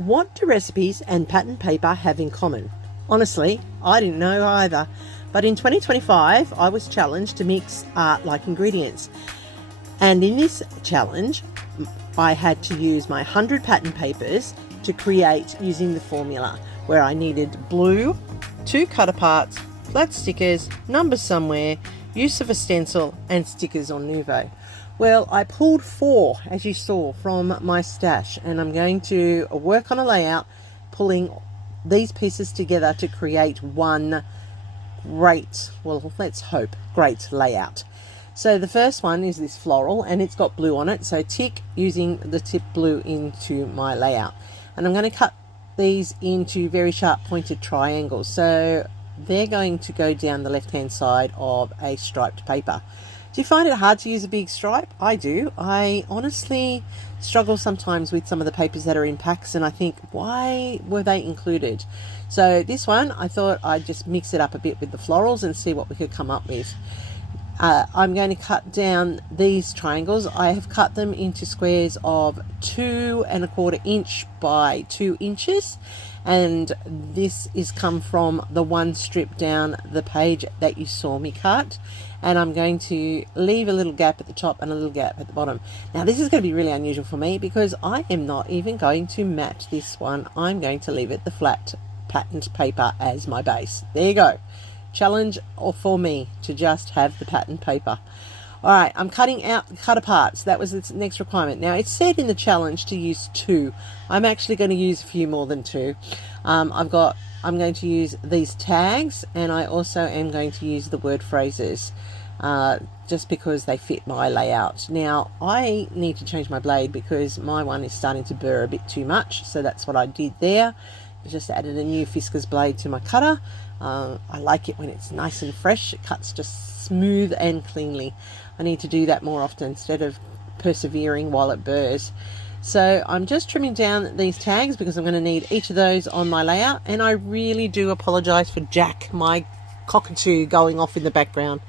What do recipes and pattern paper have in common? Honestly, I didn't know either. But in 2025, I was challenged to mix art-like ingredients. And in this challenge, I had to use my 100 pattern papers to create using the formula, where I needed blue, 2 cut aparts, flat stickers, numbers somewhere, use of a stencil, and stickers on Nuvo. Well, I pulled 4, as you saw, from my stash, and I'm going to work on a layout, pulling these pieces together to create one great, well, let's hope, great layout. So the first one is this floral, and it's got blue on it, so tick using the tip blue into my layout. And I'm going to cut these into very sharp pointed triangles, so they're going to go down the left hand side of a striped paper. Do you find it hard to use a big stripe? I do. I honestly struggle sometimes with some of the papers that are in packs, and I think, why were they included? So this one, I thought I'd just mix it up a bit with the florals and see what we could come up with. I'm going to cut down these triangles. I have cut them into squares of 2 1/4 inch by 2 inches. And this is come from the one strip down the page that you saw me cut, and I'm going to leave a little gap at the top and a little gap at the bottom. Now this is going to be really unusual for me because I am not even going to mat this one. I'm going to leave it the flat patterned paper as my base. There you go. Challenge for me to just have the patterned paper. All right, I'm cutting out cut aparts. That was its next requirement. Now, it said in the challenge to use 2. I'm actually going to use a few more than 2. I'm going to use these tags, and I also am going to use the word phrases just because they fit my layout. Now, I need to change my blade because my one is starting to burr a bit too much, so that's what I did there. I just added a new Fiskars blade to my cutter. I like it when it's nice and fresh. It cuts just smooth and cleanly. I need to do that more often instead of persevering while it burrs. So I'm just trimming down these tags because I'm going to need each of those on my layout. And I really do apologize for Jack, my cockatoo, going off in the background.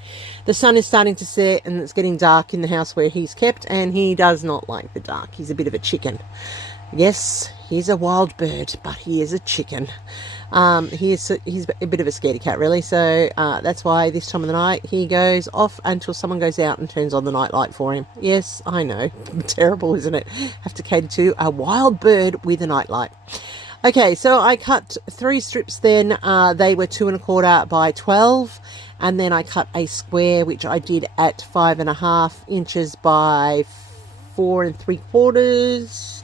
The sun is starting to set and it's getting dark in the house where he's kept, and he does not like the dark. He's a bit of a chicken. Yes, he's a wild bird, but he is a chicken. He's a bit of a scaredy cat, really. So that's why this time of the night he goes off until someone goes out and turns on the night light for him. Yes, I know. Terrible, isn't it? Have to cater to a wild bird with a night light. Okay, so I cut 3 strips then. They were 2 1/4 by 12. And then I cut a square, which I did at 5 1/2 inches by 4 3/4.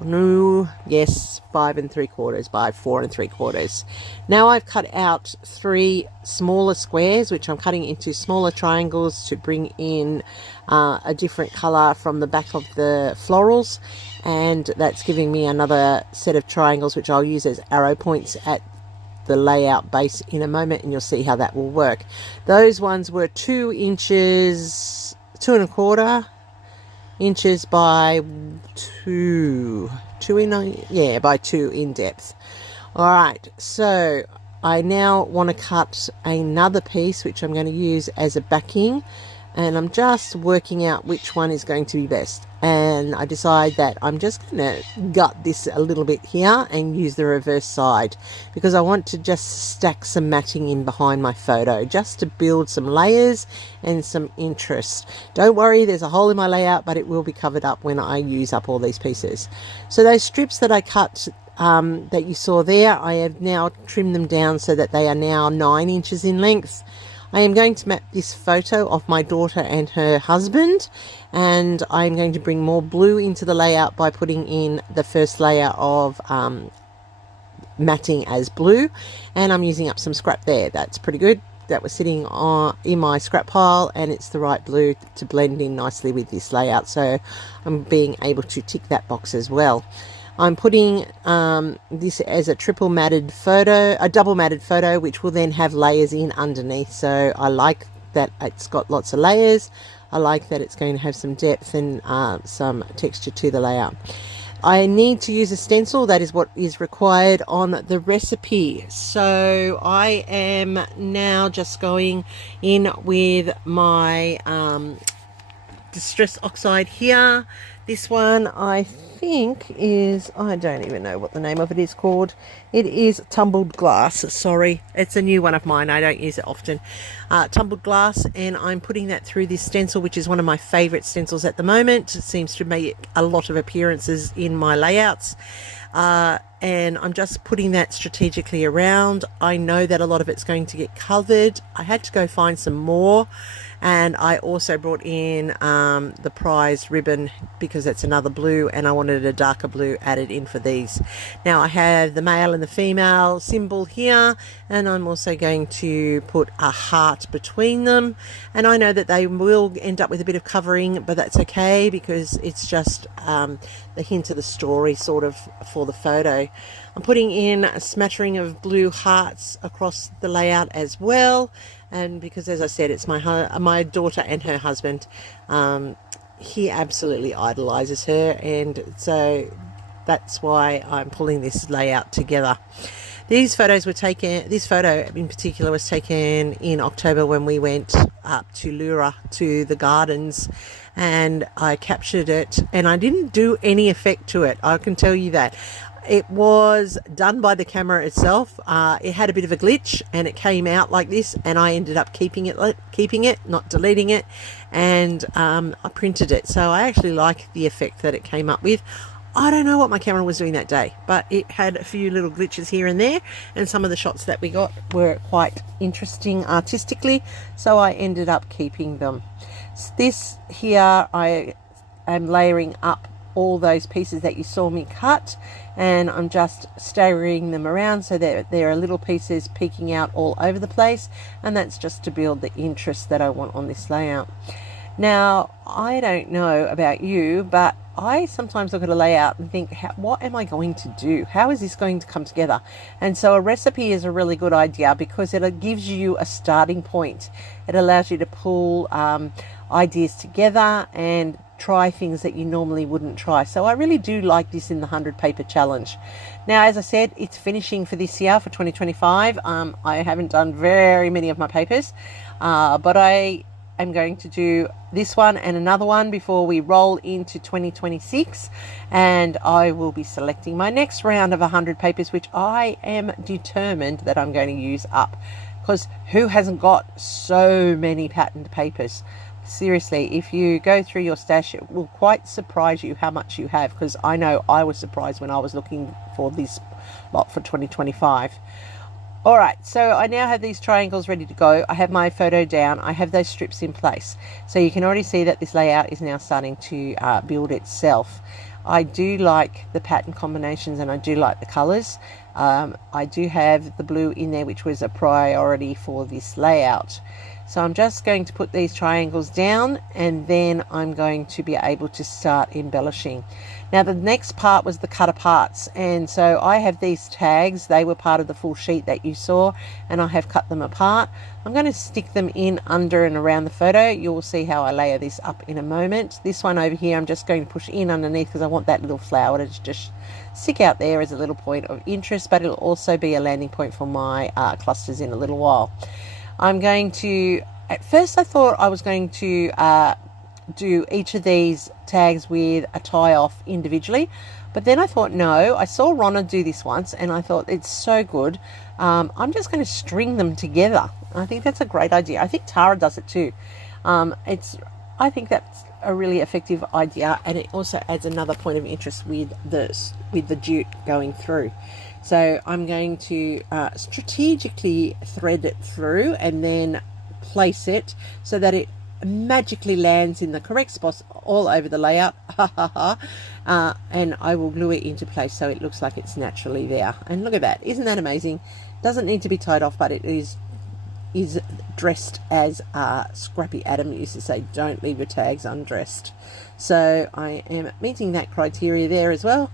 No, yes, 5 3/4 by 4 3/4. Now I've cut out 3 smaller squares, which I'm cutting into smaller triangles to bring in a different color from the back of the florals, and that's giving me another set of triangles which I'll use as arrow points at the layout base in a moment, and you'll see how that will work. Those ones were 2 inches, 2 1/4 inches by 2 by 2 in depth. All right, so I now want to cut another piece which I'm going to use as a backing, and I'm just working out which one is going to be best. And I decide that I'm just going to gut this a little bit here and use the reverse side because I want to just stack some matting in behind my photo just to build some layers and some interest. Don't worry, there's a hole in my layout, but it will be covered up when I use up all these pieces. So those strips that I cut that you saw there, I have now trimmed them down so that they are now 9 inches in length. I am going to map this photo of my daughter and her husband, and I'm going to bring more blue into the layout by putting in the first layer of matting as blue, and I'm using up some scrap there. That's pretty good. That was sitting in my scrap pile, and it's the right blue to blend in nicely with this layout, so I'm being able to tick that box as well. I'm putting this as a double matted photo, which will then have layers in underneath. So I like that it's got lots of layers. I like that it's going to have some depth and some texture to the layout. I need to use a stencil. That is what is required on the recipe. So I am now just going in with my Distress Oxide here This one I think is, I don't even know what the name of it is called. It is tumbled glass. Sorry, it's a new one of mine. I don't use it often. Tumbled glass, and I'm putting that through this stencil, which is one of my favorite stencils at the moment. It seems to make a lot of appearances in my layouts. And I'm just putting that strategically around. I know that a lot of it's going to get covered. I had to go find some more, and I also brought in the prize ribbon because that's another blue, and I wanted a darker blue added in for these. Now I have the male and the female symbol here, and I'm also going to put a heart between them, and I know that they will end up with a bit of covering, but that's okay because it's just the hint of the story sort of for the photo. I'm putting in a smattering of blue hearts across the layout as well, and because, as I said, it's my daughter and her husband. He absolutely idolizes her, and so that's why I'm pulling this layout together. These photos were taken, this photo in particular was taken in October when we went up to Lura to the gardens, and I captured it, and I didn't do any effect to it, I can tell you that. It was done by the camera itself. It had a bit of a glitch and it came out like this, and I ended up keeping it, not deleting it, and I printed it. So I actually like the effect that it came up with. I don't know what my camera was doing that day, but it had a few little glitches here and there, and some of the shots that we got were quite interesting artistically, so I ended up keeping them. This here, I am layering up all those pieces that you saw me cut, and I'm just staggering them around so that there are little pieces peeking out all over the place, and that's just to build the interest that I want on this layout. Now, I don't know about you, but I sometimes look at a layout and think, what am I going to do? How is this going to come together? And so a recipe is a really good idea because it gives you a starting point. It allows you to pull ideas together and try things that you normally wouldn't try. So I really do like this in the 100 paper challenge. Now, as I said, it's finishing for this year, for 2025. I haven't done very many of my papers, but I am going to do this one and another one before we roll into 2026, and I will be selecting my next round of 100 papers, which I am determined that I'm going to use up, because who hasn't got so many patterned papers? Seriously, if you go through your stash, it will quite surprise you how much you have, because I know I was surprised when I was looking for this lot for 2025. Alright, so I now have these triangles ready to go. I have my photo down. I have those strips in place. So you can already see that this layout is now starting to build itself. I do like the pattern combinations and I do like the colours. I do have the blue in there, which was a priority for this layout. So I'm just going to put these triangles down, and then I'm going to be able to start embellishing. Now the next part was the cut aparts, and so I have these tags. They were part of the full sheet that you saw, and I have cut them apart. I'm going to stick them in under and around the photo. You'll see how I layer this up in a moment. This one over here I'm just going to push in underneath because I want that little flower to just stick out there as a little point of interest, but it'll also be a landing point for my clusters in a little while. I'm going to, at first I thought I was going to do each of these tags with a tie off individually, but then I thought, no, I saw Ronna do this once and I thought it's so good, I'm just going to string them together. I think that's a great idea. I think Tara does it too. I think that's a really effective idea, and it also adds another point of interest with the jute going through. So I'm going to strategically thread it through and then place it so that it magically lands in the correct spots all over the layout. And I will glue it into place so it looks like it's naturally there. And look at that, isn't that amazing? Doesn't need to be tied off, but it is dressed as Scrappy Adam used to say, don't leave your tags undressed. So I am meeting that criteria there as well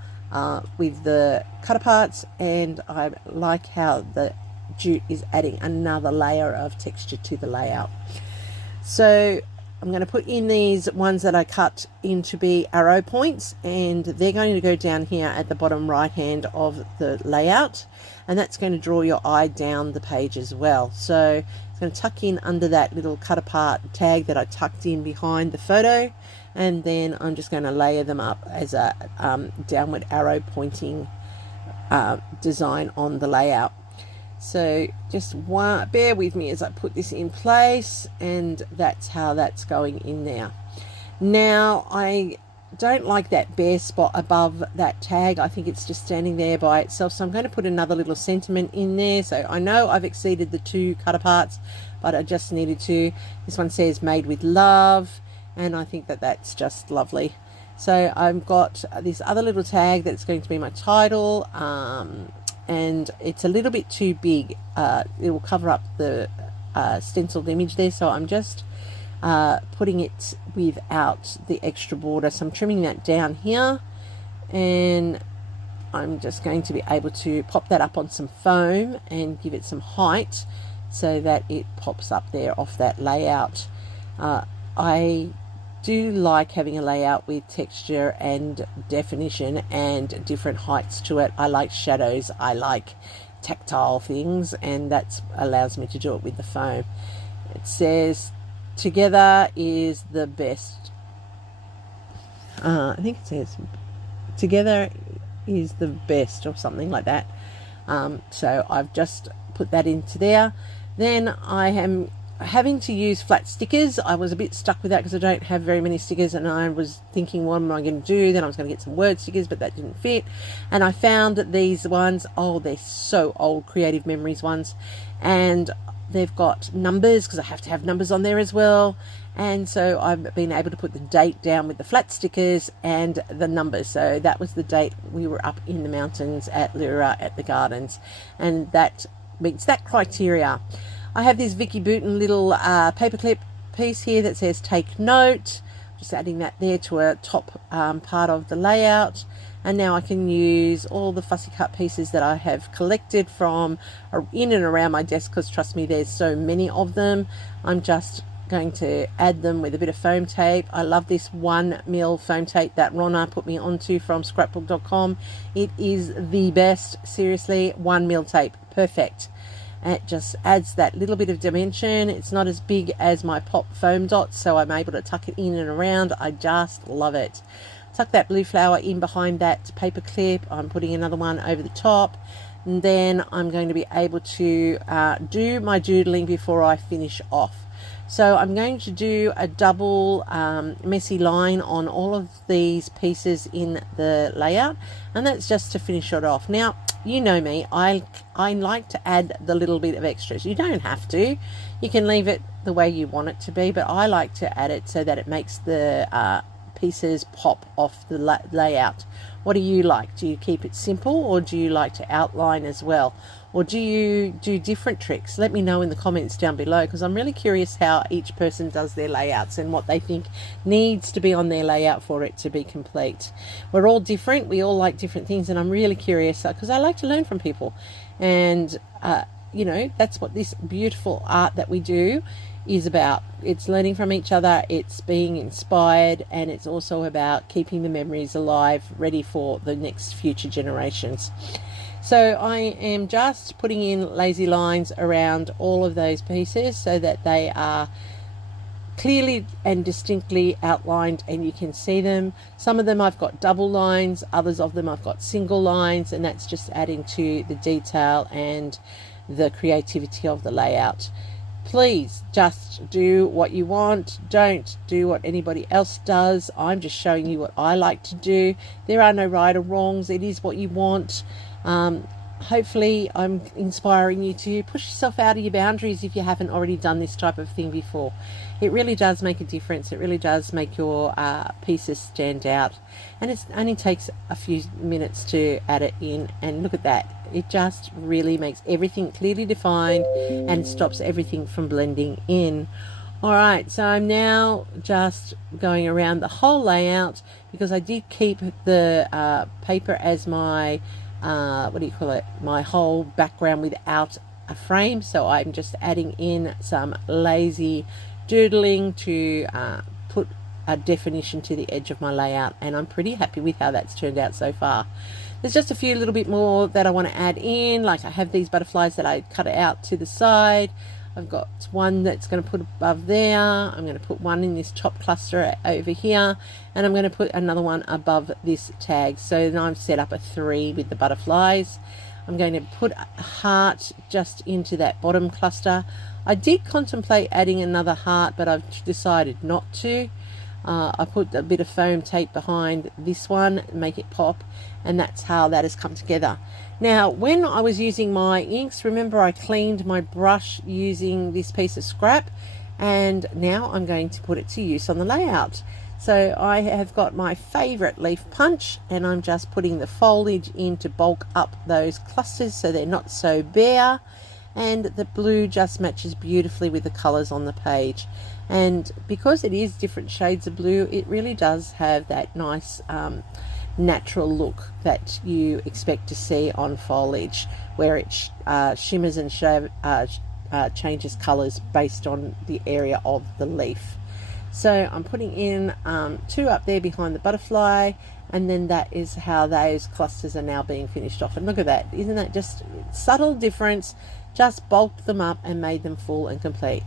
with the cut aparts, and I like how the jute is adding another layer of texture to the layout. So I'm going to put in these ones that I cut in to be arrow points, and they're going to go down here at the bottom right hand of the layout, and that's going to draw your eye down the page as well. So it's going to tuck in under that little cut apart tag that I tucked in behind the photo, and then I'm just going to layer them up as a downward arrow pointing design on the layout. So just bear with me as I put this in place, and that's how that's going in there. Now, I don't like that bare spot above that tag. I think it's just standing there by itself, so I'm going to put another little sentiment in there. So I know I've exceeded the 2 cut aparts, but I just needed to. This one says made with love, and I think that that's just lovely. So I've got this other little tag that's going to be my title, and it's a little bit too big. It will cover up the stenciled image there, so I'm just putting it without the extra border. So I'm trimming that down here, and I'm just going to be able to pop that up on some foam and give it some height so that it pops up there off that layout. I do like having a layout with texture and definition and different heights to it. I like shadows, I like tactile things, and that allows me to do it with the foam. It says together is the best. I think it says together is the best or something like that. So I've just put that into there. Then I am having to use flat stickers. I was a bit stuck with that because I don't have very many stickers, and I was thinking, what am I going to do? Then I was going to get some word stickers, but that didn't fit. And I found that these ones, oh, they're so old, Creative Memories ones, and they've got numbers because I have to have numbers on there as well. And so I've been able to put the date down with the flat stickers and the numbers. So that was the date we were up in the mountains at Lyra at the gardens, and that meets that criteria. I have this Vicky Bouton little paperclip piece here that says take note. Just adding that there to a top part of the layout. And now I can use all the fussy cut pieces that I have collected from in and around my desk, because trust me, there's so many of them. I'm just going to add them with a bit of foam tape. I love this 1mm foam tape that Ronna put me onto from scrapbook.com. It is the best, seriously. 1mm tape, perfect. It just adds that little bit of dimension. It's not as big as my pop foam dots, so I'm able to tuck it in and around. I just love it. Tuck that blue flower in behind that paper clip. I'm putting another one over the top, and then I'm going to be able to do my doodling before I finish off. So I'm going to do a double messy line on all of these pieces in the layout, and that's just to finish it off. Now, you know me, I like to add the little bit of extras. You don't have to. You can leave it the way you want it to be, but I like to add it so that it makes the pieces pop off the layout. What do you like? Do you keep it simple, or do you like to outline as well? Or do you do different tricks? Let me know in the comments down below, because I'm really curious how each person does their layouts and what they think needs to be on their layout for it to be complete. We're all different. We all like different things, and I'm really curious because I like to learn from people. And, you know, that's what this beautiful art that we do is about. It's learning from each other, it's being inspired, and it's also about keeping the memories alive, ready for the next future generations. So I am just putting in lazy lines around all of those pieces so that they are clearly and distinctly outlined and you can see them. Some of them I've got double lines, others of them I've got single lines, and that's just adding to the detail and the creativity of the layout. Please just do what you want. Don't do what anybody else does. I'm just showing you what I like to do. There are no right or wrongs. It is what you want. Hopefully I'm inspiring you to push yourself out of your boundaries if you haven't already done this type of thing before. It really does make a difference. It really does make your pieces stand out, and it only takes a few minutes to add it in, and look at that. It just really makes everything clearly defined and stops everything from blending in. Alright, so I'm now just going around the whole layout because I did keep the paper as my my whole background without a frame. So I'm just adding in some lazy doodling to put a definition to the edge of my layout, and I'm pretty happy with how that's turned out so far. There's just a few little bit more that I want to add in, like I have these butterflies that I cut out to the side. I've got one that's going to put above there. I'm going to put one in this top cluster over here, and I'm going to put another one above this tag. So then I've set up a 3 with the butterflies. I'm going to put a heart just into that bottom cluster. I did contemplate adding another heart, but I've decided not to. I put a bit of foam tape behind this one, make it pop, and that's how that has come together. Now, when I was using my inks, remember I cleaned my brush using this piece of scrap, and now I'm going to put it to use on the layout. So I have got my favorite leaf punch, and I'm just putting the foliage in to bulk up those clusters so they're not so bare, and the blue just matches beautifully with the colors on the page. And because it is different shades of blue, it really does have that nice natural look that you expect to see on foliage, where it shimmers and changes colors based on the area of the leaf. So I'm putting in 2 up there behind the butterfly, and then that is how those clusters are now being finished off. And look at that, isn't that just subtle difference? Just bulked them up and made them full and complete.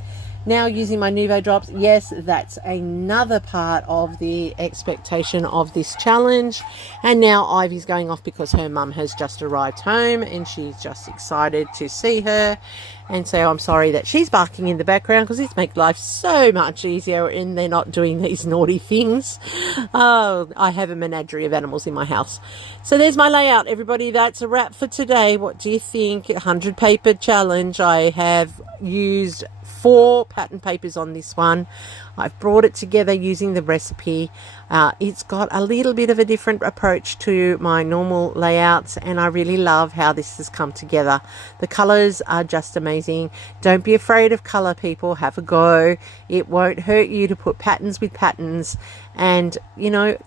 Now using my Nuvo drops, yes, that's another part of the expectation of this challenge. And now Ivy's going off because her mum has just arrived home and she's just excited to see her. And so I'm sorry that she's barking in the background, because this makes life so much easier and they're not doing these naughty things. Oh, I have a menagerie of animals in my house. So there's my layout, everybody. That's a wrap for today. What do you think? 100 paper challenge. I have used 4 pattern papers on this one. I've brought it together using the recipe. It's got a little bit of a different approach to my normal layouts, and I really love how this has come together. The colors are just amazing. Don't be afraid of color, people. Have a go. It won't hurt you to put patterns with patterns. And you know,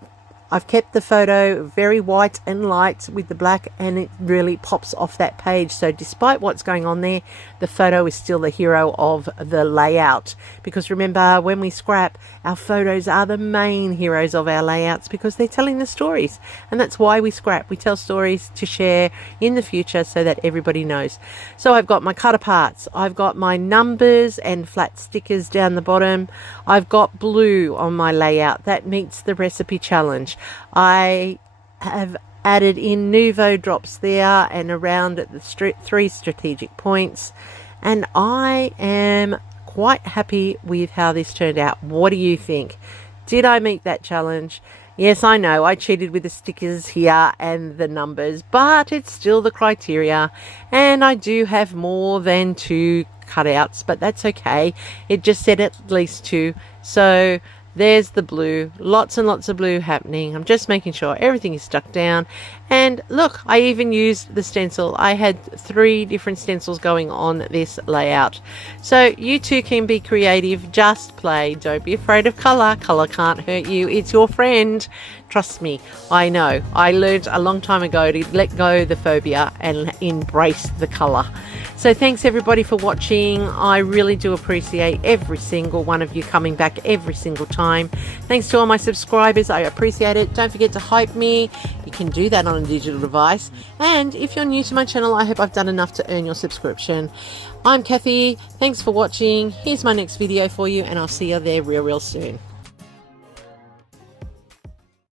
I've kept the photo very white and light with the black, and it really pops off that page. So despite what's going on there, the photo is still the hero of the layout. Because remember, when we scrap, our photos are the main heroes of our layouts, because they're telling the stories. And that's why we scrap. We tell stories to share in the future so that everybody knows. So I've got my cut aparts. I've got my numbers and flat stickers down the bottom. I've got blue on my layout. That meets the recipe challenge. I have added in Nuvo drops there and around at the 3 strategic points, and I am quite happy with how this turned out. What do you think? Did I meet that challenge? Yes, I know I cheated with the stickers here and the numbers, but it's still the criteria, and I do have more than 2 cutouts, but that's okay. It just said at least 2, so there's the blue. Lots and lots of blue happening. I'm just making sure everything is stuck down. And look, I even used the stencil. I had 3 different stencils going on this layout. So you too can be creative. Just play. Don't be afraid of color. Color can't hurt you. It's your friend. Trust me, I know. I learned a long time ago to let go the phobia and embrace the color. So thanks everybody for watching. I really do appreciate every single one of you coming back every single time. Thanks to all my subscribers. I appreciate it. Don't forget to hype me. You can do that on a digital device. And if you're new to my channel, I hope I've done enough to earn your subscription. I'm Kathy. Thanks for watching. Here's my next video for you, and I'll see you there real soon.